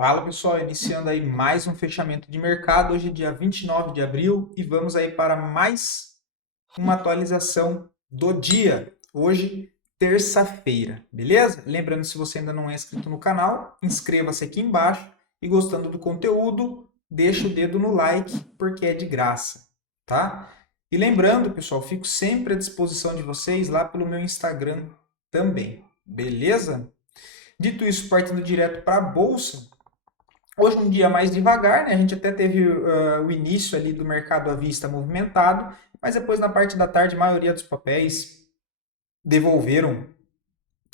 Fala pessoal, iniciando aí mais um fechamento de mercado, hoje dia 29 de abril e vamos aí para mais uma atualização do dia, hoje terça-feira, beleza? Lembrando, se você ainda não é inscrito no canal, inscreva-se aqui embaixo e gostando do conteúdo, deixa o dedo no like porque é de graça, tá? E lembrando pessoal, fico sempre à disposição de vocês lá pelo meu Instagram também, beleza? Dito isso, partindo direto para a bolsa, hoje um dia mais devagar, né? A gente até teve o início ali do mercado à vista movimentado, mas depois na parte da tarde a maioria dos papéis devolveram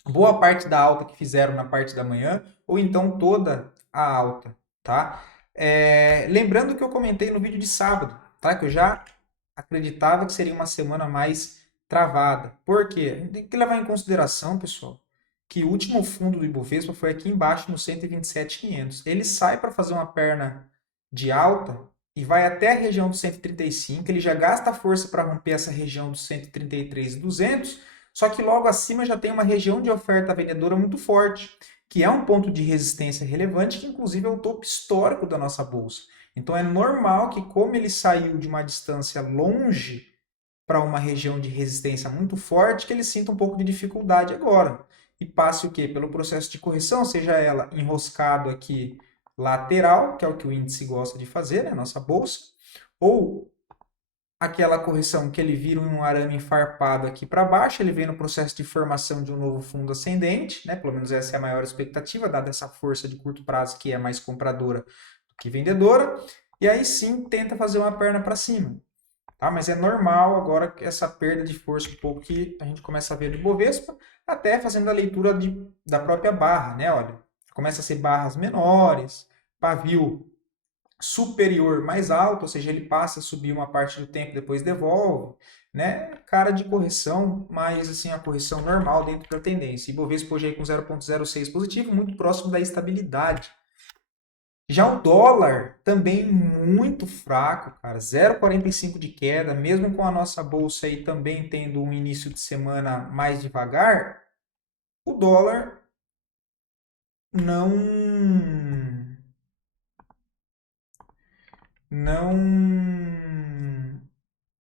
boa parte da alta que fizeram na parte da manhã, ou então toda a alta, tá? Lembrando que eu comentei no vídeo de sábado, tá? Que eu já acreditava que seria uma semana mais travada. Por quê? A gente tem que levar em consideração, pessoal, que o último fundo do Ibovespa foi aqui embaixo no 127.500. Ele sai para fazer uma perna de alta e vai até a região do 135, ele já gasta força para romper essa região do 133.200, só que logo acima já tem uma região de oferta vendedora muito forte, que é um ponto de resistência relevante, que inclusive é o topo histórico da nossa bolsa. Então é normal que, como ele saiu de uma distância longe para uma região de resistência muito forte, que ele sinta um pouco de dificuldade agora. E passe o quê? Pelo processo de correção, seja ela enroscado aqui lateral, que é o que o índice gosta de fazer, né, nossa bolsa, ou aquela correção que ele vira um arame farpado aqui para baixo, ele vem no processo de formação de um novo fundo ascendente, né? Pelo menos essa é a maior expectativa, dada essa força de curto prazo que é mais compradora do que vendedora, e aí sim tenta fazer uma perna para cima. Tá? Mas é normal agora essa perda de força um pouco que a gente começa a ver do Ibovespa, até fazendo a leitura da própria barra, né? Olha, começa a ser barras menores, pavio superior mais alto, ou seja, ele passa a subir uma parte do tempo, depois devolve, né? Cara de correção, mas assim, a correção normal dentro da tendência. Ibovespa hoje aí com 0,06 positivo, muito próximo da estabilidade. Já o dólar também muito fraco, cara, 0,45 de queda, mesmo com a nossa bolsa aí também tendo um início de semana mais devagar, o dólar não não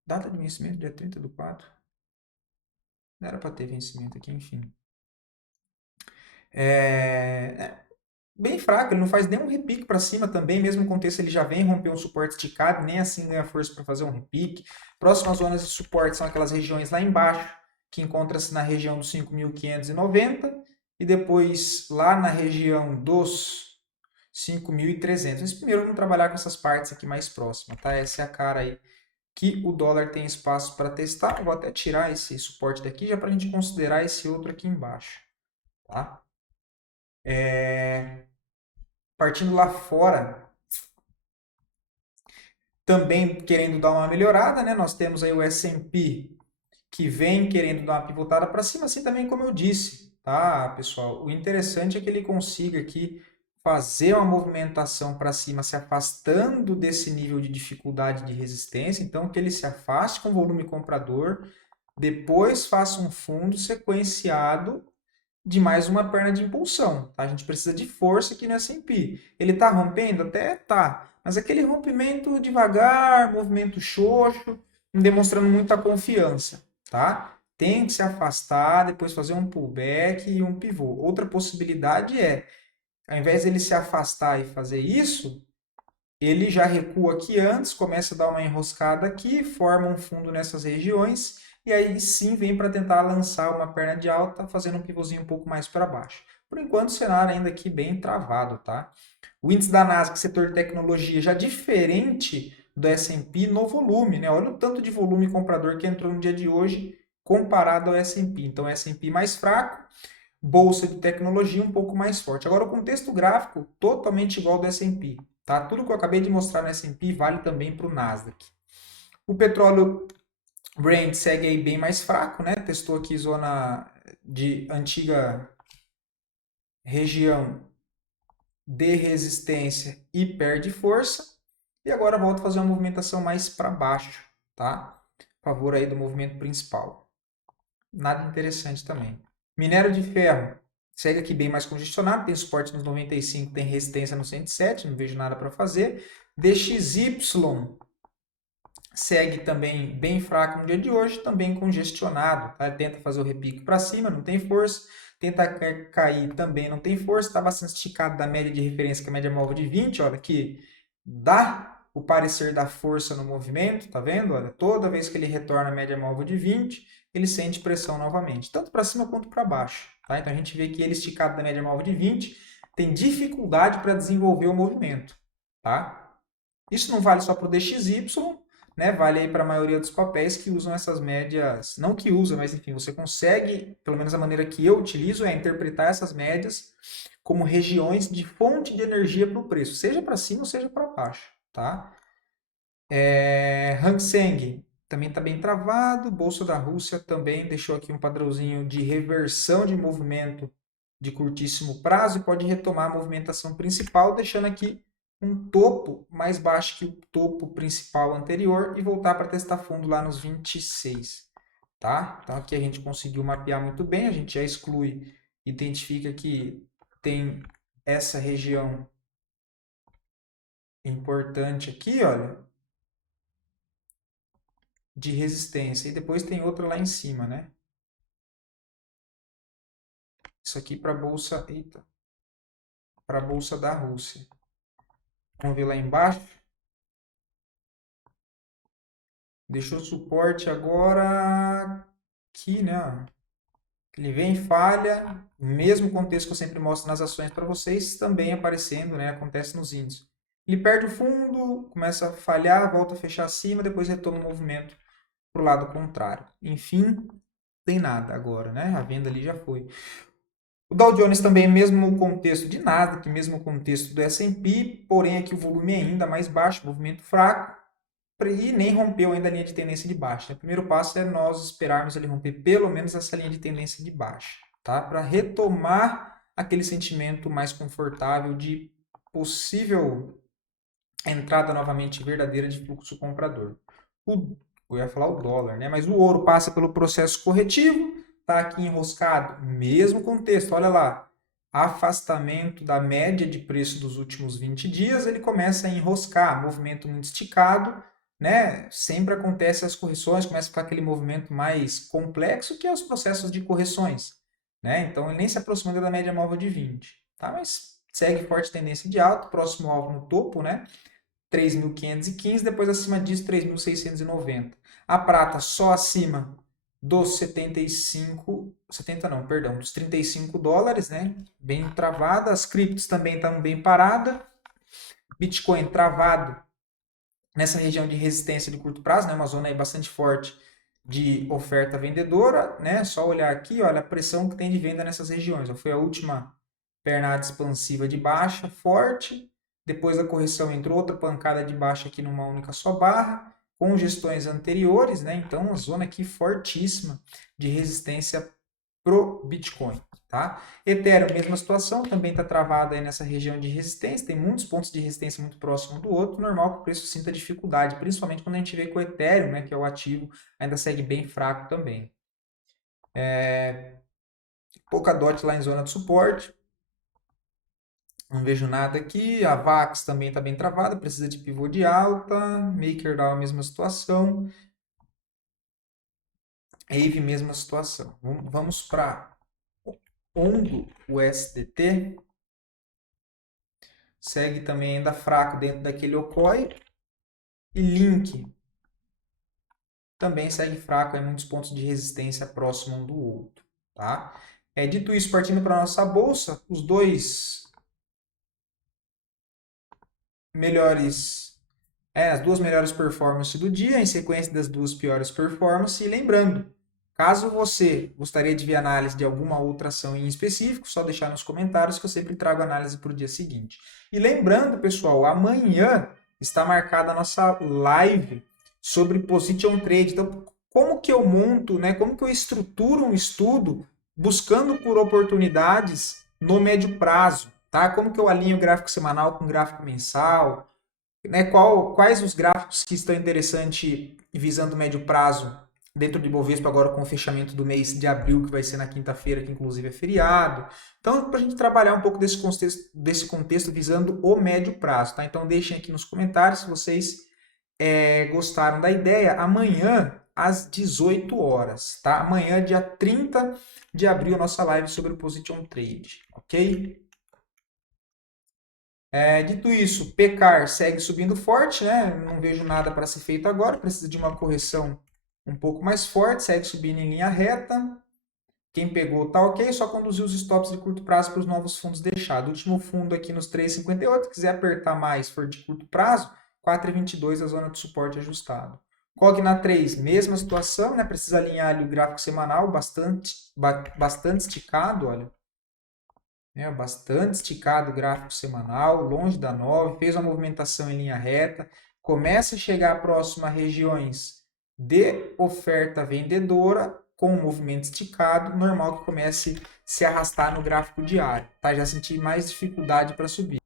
data de vencimento dia 30 do 4. Não era para ter vencimento aqui, enfim. É bem fraco, ele não faz nenhum repique para cima também, mesmo no contexto ele já vem romper um suporte esticado, nem assim ganha força para fazer um repique. Próximas zonas de suporte são aquelas regiões lá embaixo, que encontra-se na região dos 5.590 e depois lá na região dos 5.300. Mas primeiro vamos trabalhar com essas partes aqui mais próximas, tá? Essa é a cara aí que o dólar tem espaço para testar. Eu vou até tirar esse suporte daqui já para a gente considerar esse outro aqui embaixo, tá? Partindo lá fora, também querendo dar uma melhorada, né? Nós temos aí o S&P que vem querendo dar uma pivotada para cima, assim também como eu disse, tá, pessoal? O interessante é que ele consiga aqui fazer uma movimentação para cima, se afastando desse nível de dificuldade de resistência, então que ele se afaste com volume comprador, depois faça um fundo sequenciado de mais uma perna de impulsão, tá? A gente precisa de força aqui no S&P. Ele está rompendo? Até tá, mas aquele rompimento devagar, movimento xoxo, demonstrando muita confiança, tá? Tem que se afastar, depois fazer um pullback e um pivô. Outra possibilidade é, ao invés dele se afastar e fazer isso, ele já recua aqui antes, começa a dar uma enroscada aqui, forma um fundo nessas regiões e aí sim vem para tentar lançar uma perna de alta, fazendo um pivôzinho um pouco mais para baixo. Por enquanto, o cenário ainda aqui bem travado, tá? O índice da Nasdaq, setor de tecnologia, já diferente do S&P no volume, né? Olha o tanto de volume comprador que entrou no dia de hoje comparado ao S&P. Então, o S&P mais fraco, bolsa de tecnologia um pouco mais forte. Agora, o contexto gráfico totalmente igual ao do S&P. Tá? Tudo que eu acabei de mostrar no S&P vale também para o Nasdaq. O petróleo Brent segue aí bem mais fraco, né? Testou aqui zona de antiga região de resistência e perde força. E agora volta a fazer uma movimentação mais para baixo, tá? A favor aí do movimento principal. Nada interessante também. Minério de ferro Segue aqui bem mais congestionado, tem suporte nos 95, tem resistência no 107, não vejo nada para fazer. DXY segue também bem fraco no dia de hoje, também congestionado. Tá? Tenta fazer o repique para cima, não tem força. Tenta cair, também não tem força. Está bastante esticado da média de referência, que é a média móvel de 20. Olha aqui, dá o parecer da força no movimento, tá vendo? Olha, toda vez que ele retorna a média móvel de 20, ele sente pressão novamente, tanto para cima quanto para baixo. Tá? Então a gente vê que ele esticado da média móvel de 20 tem dificuldade para desenvolver o movimento. Tá? Isso não vale só para o DXY, né? Vale aí para a maioria dos papéis que usam essas médias, não que usa, mas enfim, você consegue, pelo menos a maneira que eu utilizo é interpretar essas médias como regiões de fonte de energia para o preço, seja para cima ou seja para baixo, tá? Hang Seng também está bem travado, Bolsa da Rússia também deixou aqui um padrãozinho de reversão de movimento de curtíssimo prazo e pode retomar a movimentação principal, deixando aqui um topo mais baixo que o topo principal anterior e voltar para testar fundo lá nos 26, tá? Então aqui a gente conseguiu mapear muito bem, a gente já exclui, identifica que tem essa região importante aqui, olha, de resistência, e depois tem outra lá em cima, né? Isso aqui para a bolsa, eita, para a bolsa da Rússia. Vamos ver lá embaixo. Deixou suporte agora aqui, né? Ele vem e falha, o mesmo contexto que eu sempre mostro nas ações para vocês, também aparecendo, né? Acontece nos índices. Ele perde o fundo, começa a falhar, volta a fechar acima, depois retoma o movimento para o lado contrário. Enfim, tem nada agora, né? A venda ali já foi. O Dow Jones também, mesmo contexto de Nasdaq, mesmo contexto do S&P, porém aqui o volume é ainda mais baixo, movimento fraco, e nem rompeu ainda a linha de tendência de baixa. O primeiro passo é nós esperarmos ele romper pelo menos essa linha de tendência de baixa, tá? Para retomar aquele sentimento mais confortável de possível entrada novamente verdadeira de fluxo comprador. Eu ia falar o dólar, né? Mas o ouro passa pelo processo corretivo, tá aqui enroscado, mesmo contexto, olha lá, afastamento da média de preço dos últimos 20 dias, ele começa a enroscar, movimento muito esticado, né? Sempre acontece as correções, começa a ficar aquele movimento mais complexo, que é os processos de correções, né? Então ele nem se aproxima da média móvel de 20, tá? Mas segue forte tendência de alta, próximo alvo no topo, né? 3.515, depois acima disso 3.690. A prata só acima dos 75, 70 não, perdão, dos 35 dólares, né? Bem travada. As criptos também estão bem paradas. Bitcoin travado nessa região de resistência de curto prazo, né? Uma zona aí bastante forte de oferta vendedora, né? Só olhar aqui, olha a pressão que tem de venda nessas regiões. Foi a última pernada expansiva de baixa forte. Depois da correção entrou outra pancada de baixa aqui numa única só barra, com gestões anteriores, né? Então, uma zona aqui fortíssima de resistência pro Bitcoin, tá? Ethereum, mesma situação, também está travado aí nessa região de resistência, tem muitos pontos de resistência muito próximo do outro, normal que o preço sinta dificuldade, principalmente quando a gente vê que o Ethereum, né, que é o ativo, ainda segue bem fraco também. Polkadot lá em zona de suporte, não vejo nada aqui. A VAX também está bem travada, precisa de pivô de alta. MakerDAO, a mesma situação. AVE, mesma situação. Vamos para Ondo, o SDT. Segue também ainda fraco dentro daquele OCOI. E Link também segue fraco, em muitos pontos de resistência próximo um do outro. Tá? Dito isso, partindo para a nossa bolsa, os dois melhores as duas melhores performances do dia, em sequência das duas piores performances. E lembrando, caso você gostaria de ver análise de alguma outra ação em específico, só deixar nos comentários que eu sempre trago análise para o dia seguinte. E lembrando, pessoal, amanhã está marcada a nossa live sobre Position Trade. Então, como que eu monto, né? Como que eu estruturo um estudo buscando por oportunidades no médio prazo, tá? Como que eu alinho o gráfico semanal com o gráfico mensal, né, quais os gráficos que estão interessantes visando médio prazo dentro de Bovespa agora com o fechamento do mês de abril, que vai ser na quinta-feira, que inclusive é feriado. Então, para a gente trabalhar um pouco desse contexto visando o médio prazo, tá? Então, deixem aqui nos comentários se vocês gostaram da ideia. Amanhã, às 18 horas, tá? Amanhã, dia 30 de abril, nossa live sobre o Position Trade, ok? Dito isso, Pecar segue subindo forte, né? Não vejo nada para ser feito agora, precisa de uma correção um pouco mais forte, segue subindo em linha reta. Quem pegou tá ok, só conduzir os stops de curto prazo para os novos fundos deixados. O último fundo aqui nos 3,58, quiser apertar mais, for de curto prazo, 4,22 a zona de suporte ajustado. Cogna 3, mesma situação, né? Precisa alinhar ali o gráfico semanal, bastante esticado, olha. Bastante esticado o gráfico semanal, longe da 9, fez uma movimentação em linha reta, começa a chegar próximo a regiões de oferta vendedora, com um movimento esticado, normal que comece a se arrastar no gráfico diário, tá? Já senti mais dificuldade para subir.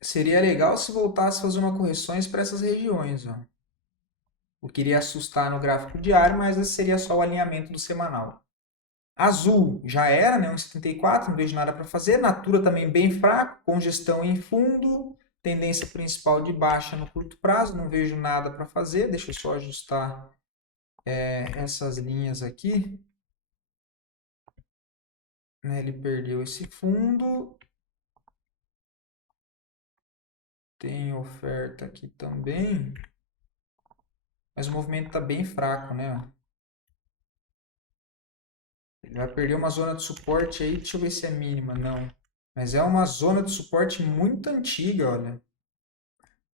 Seria legal se voltasse a fazer uma correções para essas regiões, ó. Eu queria assustar no gráfico diário, mas esse seria só o alinhamento do semanal. Azul já era, né? 1,74, não vejo nada para fazer. Natura também bem fraco, congestão em fundo, tendência principal de baixa no curto prazo, não vejo nada para fazer. Deixa eu só ajustar essas linhas aqui. Ele perdeu esse fundo. Tem oferta aqui também. Mas o movimento está bem fraco, né? Ele vai perder uma zona de suporte aí. Deixa eu ver se é mínima. Não. Mas é uma zona de suporte muito antiga, olha.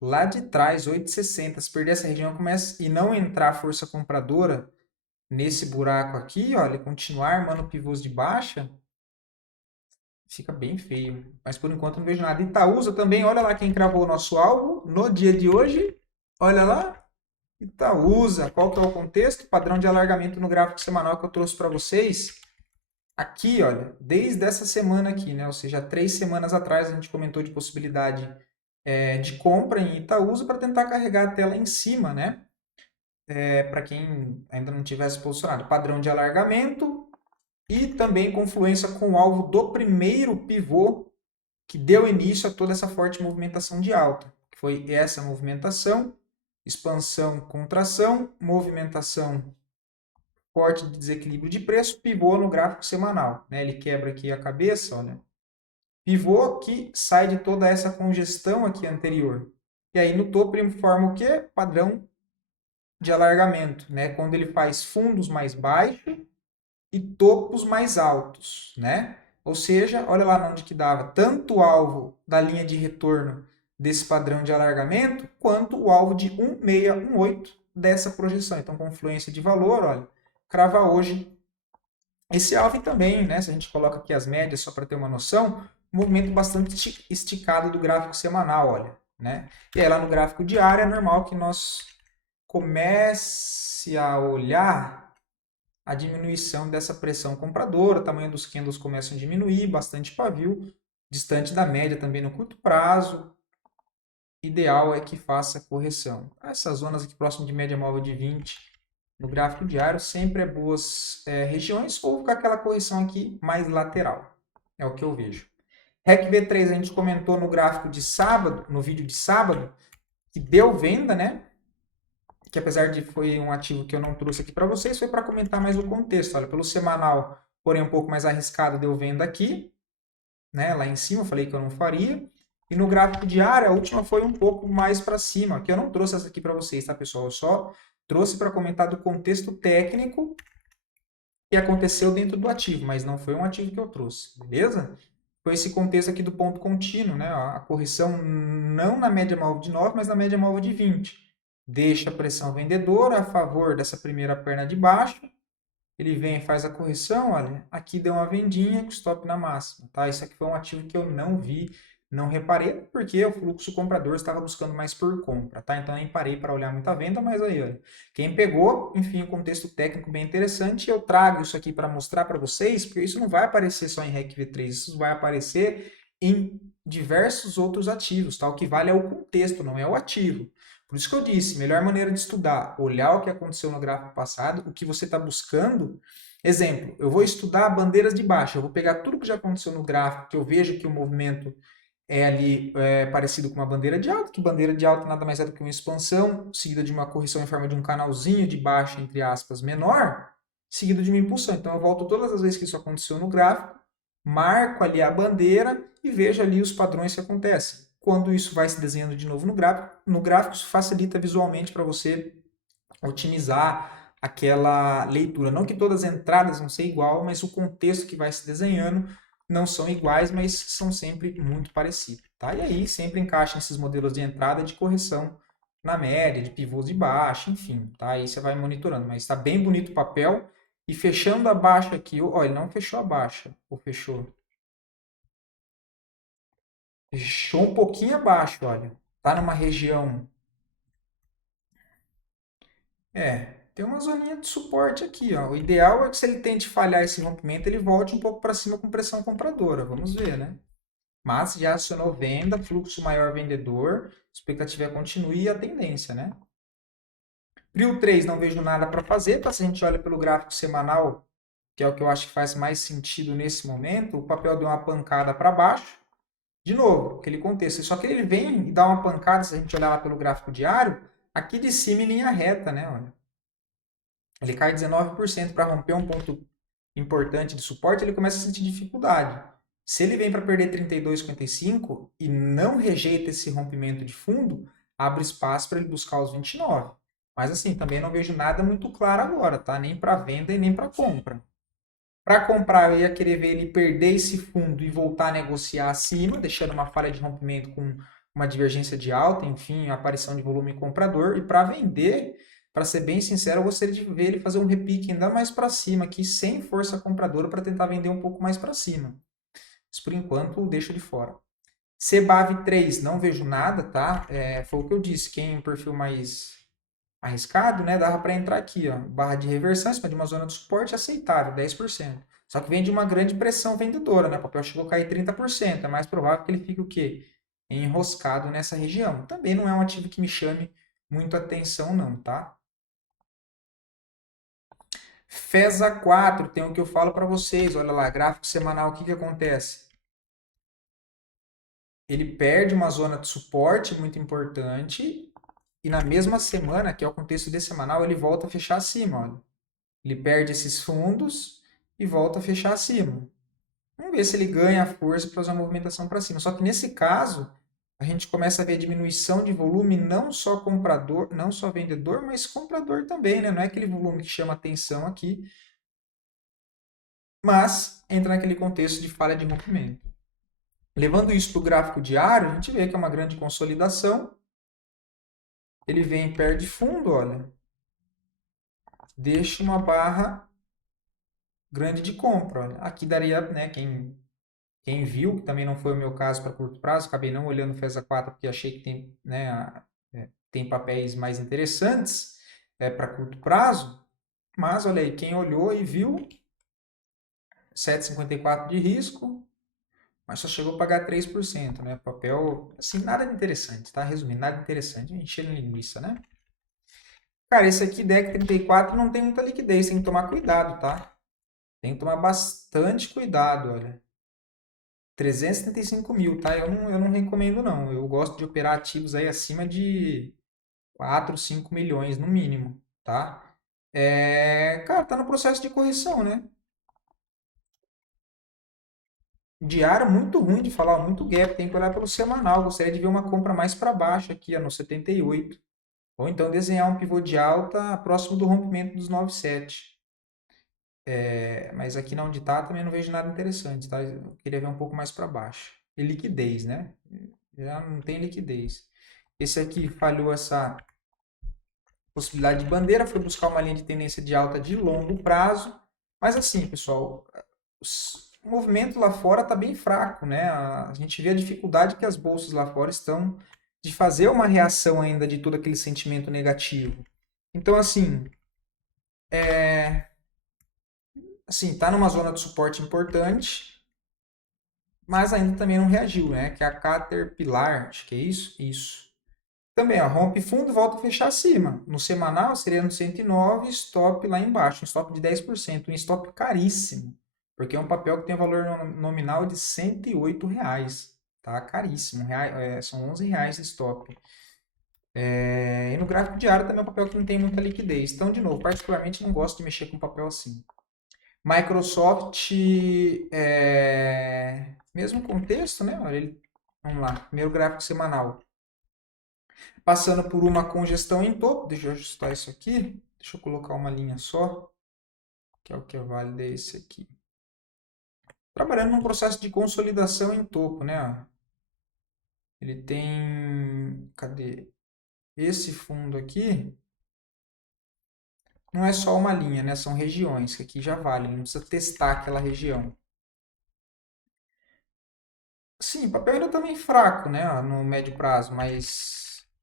Lá de trás, 8,60. Se perder essa região começa e não entrar força compradora nesse buraco aqui, olha, continuar armando pivôs de baixa, fica bem feio. Mas por enquanto não vejo nada. Itaúsa também, olha lá quem cravou o nosso alvo no dia de hoje. Olha lá. Itaúsa, qual que é o contexto? Padrão de alargamento no gráfico semanal que eu trouxe para vocês. Aqui, olha, desde essa semana aqui, né? Ou seja, 3 semanas atrás a gente comentou de possibilidade de compra em Itaúsa para tentar carregar a tela em cima, né? Para quem ainda não tivesse posicionado. Padrão de alargamento e também confluência com o alvo do primeiro pivô que deu início a toda essa forte movimentação de alta. Que foi essa movimentação, expansão, contração, movimentação forte de desequilíbrio de preço, pivô no gráfico semanal. Né? Ele quebra aqui a cabeça, olha. Pivô que sai de toda essa congestão aqui anterior. E aí no topo ele forma o quê? Padrão de alargamento, né? Quando ele faz fundos mais baixos e topos mais altos, né? Ou seja, olha lá onde que dava tanto o alvo da linha de retorno desse padrão de alargamento, quanto o alvo de 1,618 dessa projeção. Então, confluência de valor, olha, crava hoje esse alvo e também, né? Se a gente coloca aqui as médias, só para ter uma noção, um movimento bastante esticado do gráfico semanal, olha, né? E aí lá no gráfico diário é normal que nós comece a olhar a diminuição dessa pressão compradora, o tamanho dos candles começam a diminuir, bastante pavio, distante da média também no curto prazo. Ideal é que faça correção. Essas zonas aqui próximo de média móvel de 20 no gráfico diário sempre é boas regiões, ou com aquela correção aqui mais lateral. É o que eu vejo. REC V3 a gente comentou no gráfico de sábado, no vídeo de sábado, que deu venda, né? Que apesar de foi um ativo que eu não trouxe aqui para vocês, foi para comentar mais o contexto. Olha, pelo semanal, porém um pouco mais arriscado, deu venda aqui, né? Lá em cima, eu falei que eu não faria. E no gráfico diário, a última foi um pouco mais para cima, que eu não trouxe essa aqui para vocês, tá, pessoal? Eu só trouxe para comentar do contexto técnico que aconteceu dentro do ativo, mas não foi um ativo que eu trouxe, beleza? Foi esse contexto aqui do ponto contínuo, né? A correção não na média móvel de 9, mas na média móvel de 20. Deixa a pressão vendedora a favor dessa primeira perna de baixo. Ele vem e faz a correção, olha, aqui deu uma vendinha com stop na máxima, tá? Isso aqui foi um ativo que eu não vi, não reparei, porque o fluxo comprador estava buscando mais por compra, tá? Então nem parei para olhar muita venda, mas aí, olha, quem pegou, enfim, um contexto técnico bem interessante, eu trago isso aqui para mostrar para vocês, porque isso não vai aparecer só em REC V3, isso vai aparecer em diversos outros ativos, tá? O que vale é o contexto, não é o ativo. Por isso que eu disse, melhor maneira de estudar, olhar o que aconteceu no gráfico passado, o que você está buscando. Exemplo, eu vou estudar bandeiras de baixa, eu vou pegar tudo que já aconteceu no gráfico, que eu vejo que o movimento é ali parecido com uma bandeira de alta, que bandeira de alta nada mais é do que uma expansão, seguida de uma correção em forma de um canalzinho de baixa, entre aspas, menor, seguido de uma impulsão. Então eu volto todas as vezes que isso aconteceu no gráfico, marco ali a bandeira e vejo ali os padrões que acontecem. Quando isso vai se desenhando de novo no gráfico isso facilita visualmente para você otimizar aquela leitura. Não que todas as entradas vão ser igual, mas o contexto que vai se desenhando não são iguais, mas são sempre muito parecidos. Tá? E aí sempre encaixa esses modelos de entrada e de correção na média, de pivôs de baixa, enfim. Tá? Aí você vai monitorando. Mas está bem bonito o papel. E fechando a baixa aqui, olha, ele não fechou a baixa, ou fechou? Fechou um pouquinho abaixo, olha. Tá numa região. Tem uma zoninha de suporte aqui, ó. O ideal é que se ele tente falhar esse rompimento, ele volte um pouco para cima com pressão compradora. Vamos ver, né? Mas já acionou venda, fluxo maior vendedor, expectativa é continue e a tendência, né? Prio 3 não vejo nada para fazer, tá? Se a gente olha pelo gráfico semanal, que é o que eu acho que faz mais sentido nesse momento, o papel deu uma pancada para baixo. De novo, aquele contexto. Só que ele vem e dá uma pancada, se a gente olhar lá pelo gráfico diário, aqui de cima em linha reta, né? Olha. Ele cai 19% para romper um ponto importante de suporte, ele começa a sentir dificuldade. Se ele vem para perder 32,55 e não rejeita esse rompimento de fundo, abre espaço para ele buscar os 29. Mas assim, também não vejo nada muito claro agora, tá? Nem para venda e nem para compra. Para comprar, eu ia querer ver ele perder esse fundo e voltar a negociar acima, deixando uma falha de rompimento com uma divergência de alta, enfim, a aparição de volume comprador. E para vender, para ser bem sincero, eu gostaria de ver ele fazer um repique ainda mais para cima aqui, sem força compradora, para tentar vender um pouco mais para cima. Mas por enquanto, deixo de fora. CBAV 3, não vejo nada, tá? Foi o que eu disse, quem um perfil mais arriscado, né? Dava para entrar aqui, ó, barra de reversão, em cima de uma zona de suporte aceitável, 10%. Só que vem de uma grande pressão vendedora, né? O papel chegou a cair 30%. É mais provável que ele fique o quê? Enroscado nessa região. Também não é um ativo que me chame muito atenção, não, tá? FESA 4, tem o que eu falo para vocês. Olha lá, gráfico semanal, o que acontece? Ele perde uma zona de suporte muito importante e na mesma semana, que é o contexto de semanal, ele volta a fechar acima. Olha. Ele perde esses fundos e volta a fechar acima. Vamos ver se ele ganha força para fazer uma movimentação para cima. Só que nesse caso, a gente começa a ver diminuição de volume, não só comprador, não só vendedor, mas comprador também, né? Não é aquele volume que chama atenção aqui, mas entra naquele contexto de falha de rompimento. Levando isso para o gráfico diário, a gente vê que é uma grande consolidação. Ele vem e perde fundo, olha. Deixa uma barra grande de compra. Olha. Aqui daria, né, quem viu, que também não foi o meu caso para curto prazo, acabei não olhando o FESA 4 porque achei que tem, né, tem papéis mais interessantes para curto prazo. Mas olha aí, quem olhou e viu, 7,54 de risco, mas só chegou a pagar 3%, né? Papel, assim, nada de interessante, tá? Resumindo, nada de interessante, enchendo linguiça, né? Cara, esse aqui, DEC 34, não tem muita liquidez, tem que tomar cuidado, tá? Tem que tomar bastante cuidado, olha. 375 mil, tá? Eu não recomendo, não. Eu gosto de operar ativos aí acima de 4, 5 milhões no mínimo, tá? Cara, tá no processo de correção, né? Diário muito ruim de falar, muito gap. Tem que olhar pelo semanal. Gostaria de ver uma compra mais para baixo aqui, ó, no 78. Ou então desenhar um pivô de alta próximo do rompimento dos 97. Mas aqui na onde tá também não vejo nada interessante, tá? Eu queria ver um pouco mais para baixo. E liquidez, né? Já não tem liquidez. Esse aqui falhou essa possibilidade de bandeira, foi buscar uma linha de tendência de alta de longo prazo. Mas assim, pessoal, o movimento lá fora está bem fraco, né? A gente vê a dificuldade que as bolsas lá fora estão de fazer uma reação ainda de todo aquele sentimento negativo. Então, assim, tá numa zona de suporte importante, mas ainda também não reagiu, né? Que é a Caterpillar, acho que é isso? Isso. Também, ó, rompe fundo, volta a fechar acima. No semanal seria no 109, stop lá embaixo, um stop de 10%, um stop caríssimo, porque é um papel que tem um valor nominal de R$ 108, tá? Caríssimo, são R$ 11 de stop. E no gráfico diário também é um papel que não tem muita liquidez. Então, de novo, particularmente não gosto de mexer com papel assim. Microsoft, mesmo contexto, né? Olha, vamos lá, primeiro gráfico semanal. Passando por uma congestão em topo, deixa eu ajustar isso aqui, deixa eu colocar uma linha só, que é o que é válido, é esse aqui. Trabalhando num processo de consolidação em topo, né? Ele tem, cadê? Esse fundo aqui, não é só uma linha, né? São regiões, que aqui já vale, não precisa testar aquela região. Sim, o papel ainda também fraco, né? No médio prazo, mas...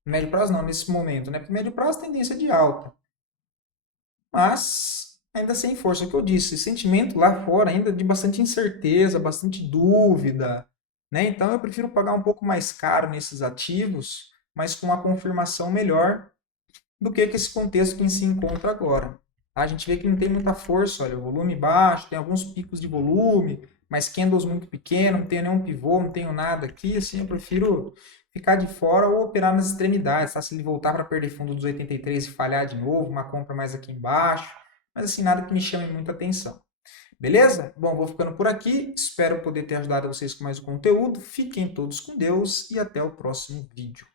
No médio prazo não, nesse momento, né? Porque médio prazo tendência de alta. Mas ainda sem força. É o que eu disse, sentimento lá fora ainda de bastante incerteza, bastante dúvida, né? Então eu prefiro pagar um pouco mais caro nesses ativos, mas com uma confirmação melhor do que esse contexto que se encontra agora. A gente vê que não tem muita força, olha, o volume baixo, tem alguns picos de volume, mas candles muito pequenos, não tenho nenhum pivô, não tenho nada aqui, assim, eu prefiro ficar de fora ou operar nas extremidades, tá? Se ele voltar para perder fundo dos 83 e falhar de novo, uma compra mais aqui embaixo, mas assim, nada que me chame muita atenção. Beleza? Bom, vou ficando por aqui, espero poder ter ajudado vocês com mais um conteúdo, fiquem todos com Deus e até o próximo vídeo.